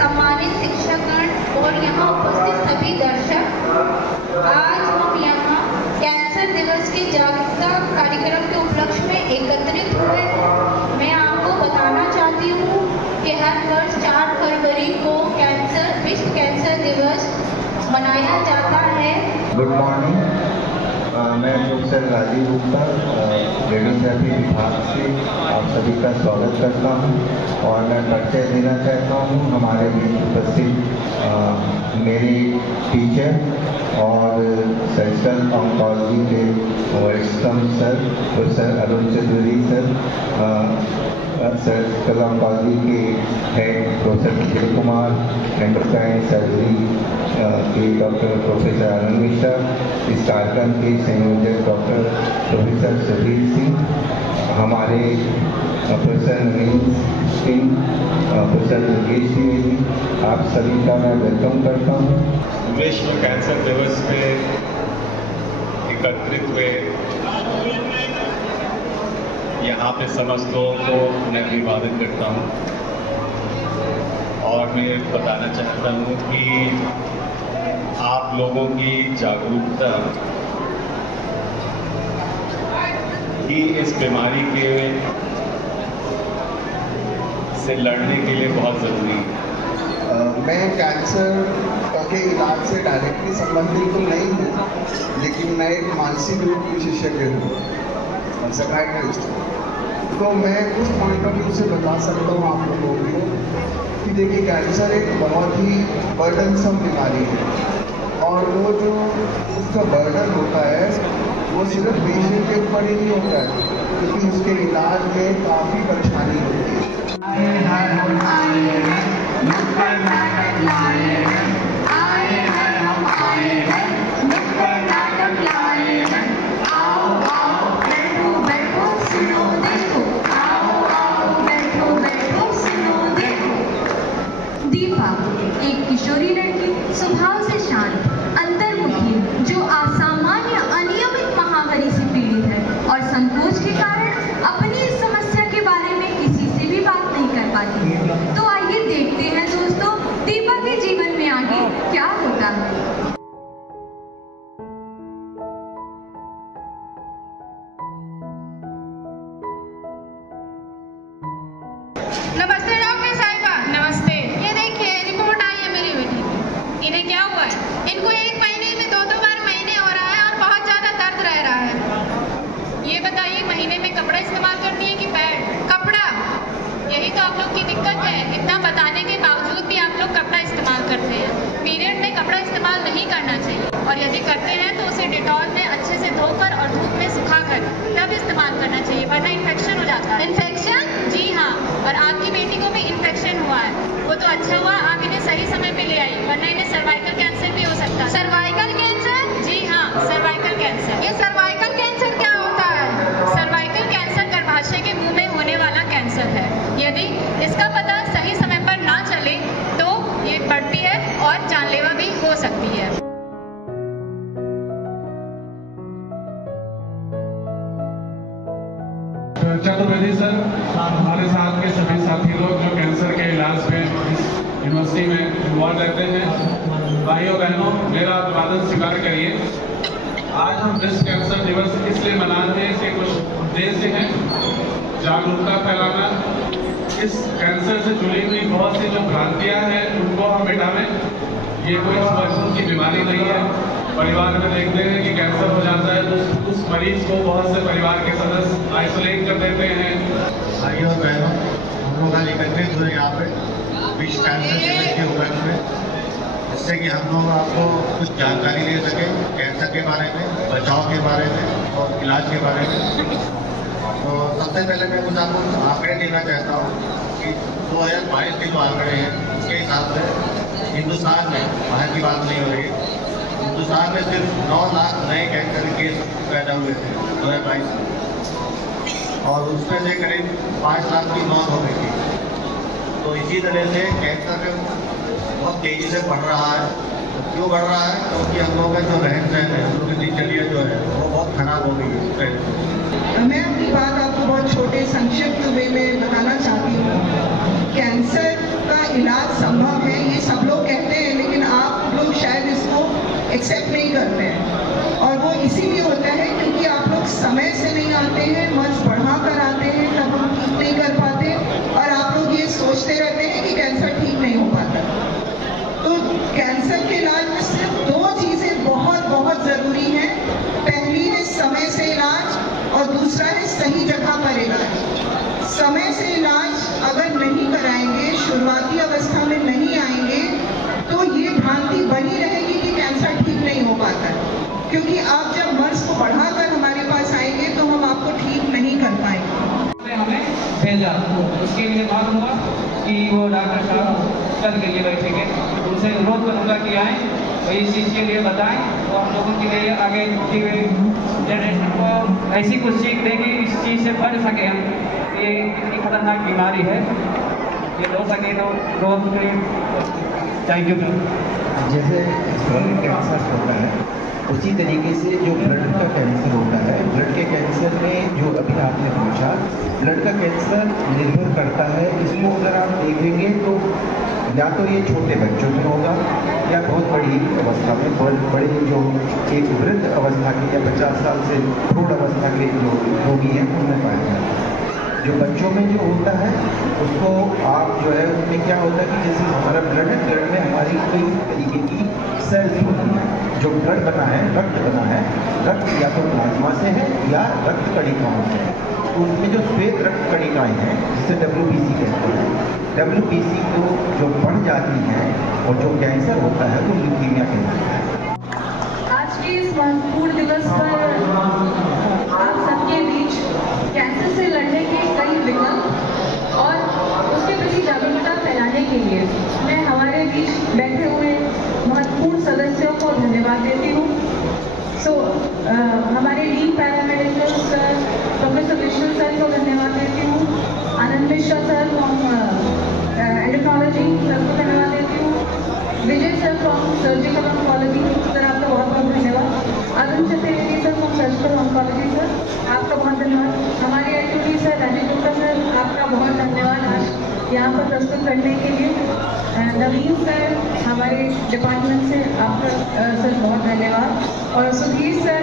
सम्मानित शिक्षकगण और यहाँ उपस्थित सभी दर्शक, आज हम यहाँ कैंसर दिवस के जागरूकता कार्यक्रम के उपलक्ष्य में एकत्रित हुए। मैं आपको बताना चाहती हूँ कि हर वर्ष 4 फरवरी को विश्व कैंसर दिवस मनाया जाता है। गुड मॉर्निंग, मैं प्रोफेसर राजीव गुप्ता रेडियोथेरेपी विभाग से आप सभी का स्वागत करता हूं और मैं परिचय देना चाहता हूं हमारे बीच उपस्थित मेरे टीचर और सर्जिकल ऑन्कोलॉजी के वरिष्ठतम sir professor Arun Chaudhary sir, surgical oncology के head professor Nikhil Kumar, endocrine surgery के डॉक्टर प्रोफेसर आनंद मिश्रा, इस कार्यक्रम के संयोजक डॉक्टर प्रोफेसर सुधीर सिंह, हमारे प्रोफेसर नवीन सिंह, प्रोफेसर योगेश द्विवेदी, आप सभी का मैं वेलकम करता हूँ। विश्व कैंसर दिवस पे एकत्रित हुए यहाँ पे समस्त लोगों को मैं अभिवादन करता हूँ और मैं बताना चाहता हूँ कि आप लोगों की जागरूकता ही इस बीमारी के से लड़ने के लिए बहुत ज़रूरी है। मैं कैंसर के इलाज से डायरेक्टली संबंधित तो नहीं हूँ, लेकिन मैं एक मानसिक रोग विशेषज्ञ हूँ, साइकियाट्रिस्ट। तो मैं कुछ पॉइंट ऑफ व्यू से बता सकता हूँ आप लोगों को कि देखिए, कैंसर एक बहुत ही बर्डनसम बीमारी है और वो जो उसका बर्डन होता है वो सिर्फ पेशेंट के ऊपर ही नहीं होता है, क्योंकि उसके इलाज में काफ़ी परेशानी होती है। दीपा एक किशोरी लड़की, स्वभाव से शांत, अंतर्मुखी, जो असामान्य अनियमित महामारी से पीड़ित है और संकोच के कारण अपनी इस समस्या के बारे में किसी से भी बात नहीं कर पाती है। तो आइए देखते हैं दोस्तों, दीपा के जीवन में आगे क्या होता है। नमस्ते डॉक्टर साहिबा। नमस्ते। ये देखिए रिपोर्ट आई है मेरी बेटी की। इन्हें क्या हुआ है? इनको 1 महीने में 2 बार महीने हो रहा है और बहुत ज़्यादा दर्द रह रहा है। ये बताइए, महीने में कपड़ा इस्तेमाल करती है कि पैड? कपड़ा। यही तो आप लोग की दिक्कत है, इतना बताने के बावजूद भी आप लोग कपड़ा इस्तेमाल करते हैं। पीरियड में कपड़ा इस्तेमाल नहीं करना चाहिए और यदि करते हैं तो उसे डिटॉल में अच्छे से धोकर और धूप में सुखाकर तब इस्तेमाल करना चाहिए, वरना इन्फेक्शन हो जाता है। इन्फेक्शन? जी हाँ, और आपकी बेटी को भी इन्फेक्शन हुआ है। वो तो अच्छा हुआ आप इन्हें सही समय पे ले आई, वरना इन्हें सर्वाइकल कैंसर भी हो सकता है। Cervical cancer? जी हाँ, सर्वाइकल कैंसर। ये सर्वाइकल कैंसर क्या होता है? सर्वाइकल कैंसर गर्भाशय के मुंह में होने वाला कैंसर है। यदि इसका पता सही समय पर ना चले तो ये बढ़ती है और जानलेवा भी हो सकती है। चतुर्वेदी सर, हमारे साथ के सभी साथी लोग जो कैंसर के इलाज में इस यूनिवर्सिटी में इन्वॉल्व रहते हैं, भाइयों बहनों, मेरा अभिवादन स्वीकार करिए। आज हम विश्व कैंसर दिवस इसलिए मनाते हैं कि कुछ उद्देश्य हैं। जागरूकता फैलाना, इस कैंसर से जुड़ी हुई बहुत सी जो भ्रांतियां हैं उनको हम मिटावें। ये कोई बचपन की बीमारी नहीं है। परिवार में देखते हैं कि कैंसर हो जाता है तो उस मरीज को बहुत से परिवार के सदस्य आइसोलेट कर देते हैं। भाइयों और बहनों, हम लोग आज एकत्रित हुए यहाँ पे विश्व कैंसर दिवस के उपलक्ष्य में, जिससे कि हम लोग आपको कुछ जानकारी दे सकें कैंसर के बारे में, बचाव के बारे में और इलाज के बारे में। तो सबसे पहले मैं कुछ आपको आंकड़े देना चाहता हूँ कि 2022 के जो आंकड़े हैं उसके हिसाब से हिंदुस्तान में, बाहर की बात नहीं हो रही है, हिंदुस्तान में सिर्फ 9 लाख नए कैंसर के केस पैदा हुए थे 2022 में और उसमें से करीब 5 लाख की मौत हो गई थी। तो इसी तरह से कैंसर बहुत तेज़ी से बढ़ रहा है। क्यों बढ़ रहा है? क्योंकि हम लोगों का जो रहन सहन है, उनकी दिनचर्या जो है वो बहुत खराब हो गई है। मैं अपनी बात आपको बहुत छोटे संक्षिप्त वे में बताना चाहती हूँ। कैंसर का इलाज संभव है और दूसरा है सही जगह पर इलाज। समय से इलाज अगर नहीं कराएंगे, शुरुआती अवस्था में नहीं आएंगे, तो ये भ्रांति बनी रहेगी कि कैंसर ठीक नहीं हो पाता है, क्योंकि आप जब मर्ज को बढ़ाकर हमारे पास आएंगे तो हम आपको ठीक नहीं कर पाएंगे। हमें भेजा, उसके लिए मालूम हुआ कि वो डॉक्टर साहब कल के लिए बैठेंगे, उनसे अनुरोध करूँगा कि आएँ और इस चीज़ के लिए बताएं तो हम लोगों के लिए आगे की जनरेशन को ऐसी कुछ सीख दें कि इस चीज़ से बच सके हम। ये इतनी खतरनाक बीमारी है, ये हो सके तो लोगों के थैंक यू। जैसे स्तन कैंसर होता है उसी तरीके से जो ब्लड का कैंसर होता है, ब्लड के कैंसर में जो अभी आपने पूछा, ब्लड का कैंसर निर्भर करता है। इसको अगर आप देखेंगे तो या तो ये छोटे बच्चों में होगा या बहुत बड़ी अवस्था में, बड़े जो एक वृद्ध अवस्था के या 50 साल से प्रौढ़ अवस्था के जो रोगी हैं उनमें पाया जाता है। जो बच्चों में जो होता है उसको आप जो है उसमें क्या होता है कि जैसे हमारा ब्लड है, ब्लड में हमारी कई तरीके की सेल्स होती हैं। जो ब्लड बना है, रक्त बना है, रक्त या तो प्लाज्मा से है या रक्त कणिकाओं से है। तो उसमें जो श्वेत रक्त कणिकाएं हैं जिसे WBC कहते हैं, WBC को जो बढ़ जाती हैं और जो कैंसर होता है वो ल्यूकीमिया कहलाता है। आज के इस महत्वपूर्ण दिवस पर आप सबके बीच कैंसर से लड़ने के कई विकल्प और उसके प्रति जागरूकता फैलाने के लिए मैं हमारे बीच बैठे हुए महत्वपूर्ण सदस्यों को धन्यवाद देती हूँ। हमारे lead paramedical sir professor Vishnu sir को धन्यवाद देती हूँ, Anand Mishra sir from endocrinology sir को धन्यवाद देती हूँ, Vijay sir from surgical oncology sir आपका बहुत बहुत धन्यवाद, Arun Chaturvedi sir from surgical oncology sir आपका बहुत धन्यवाद, हमारे HOD sir Rajiv Gupta sir आपका बहुत धन्यवाद आज यहाँ पर प्रस्तुत करने के लिए। नवीन सर हमारे डिपार्टमेंट से आपका सर बहुत धन्यवाद, और सुधीर सर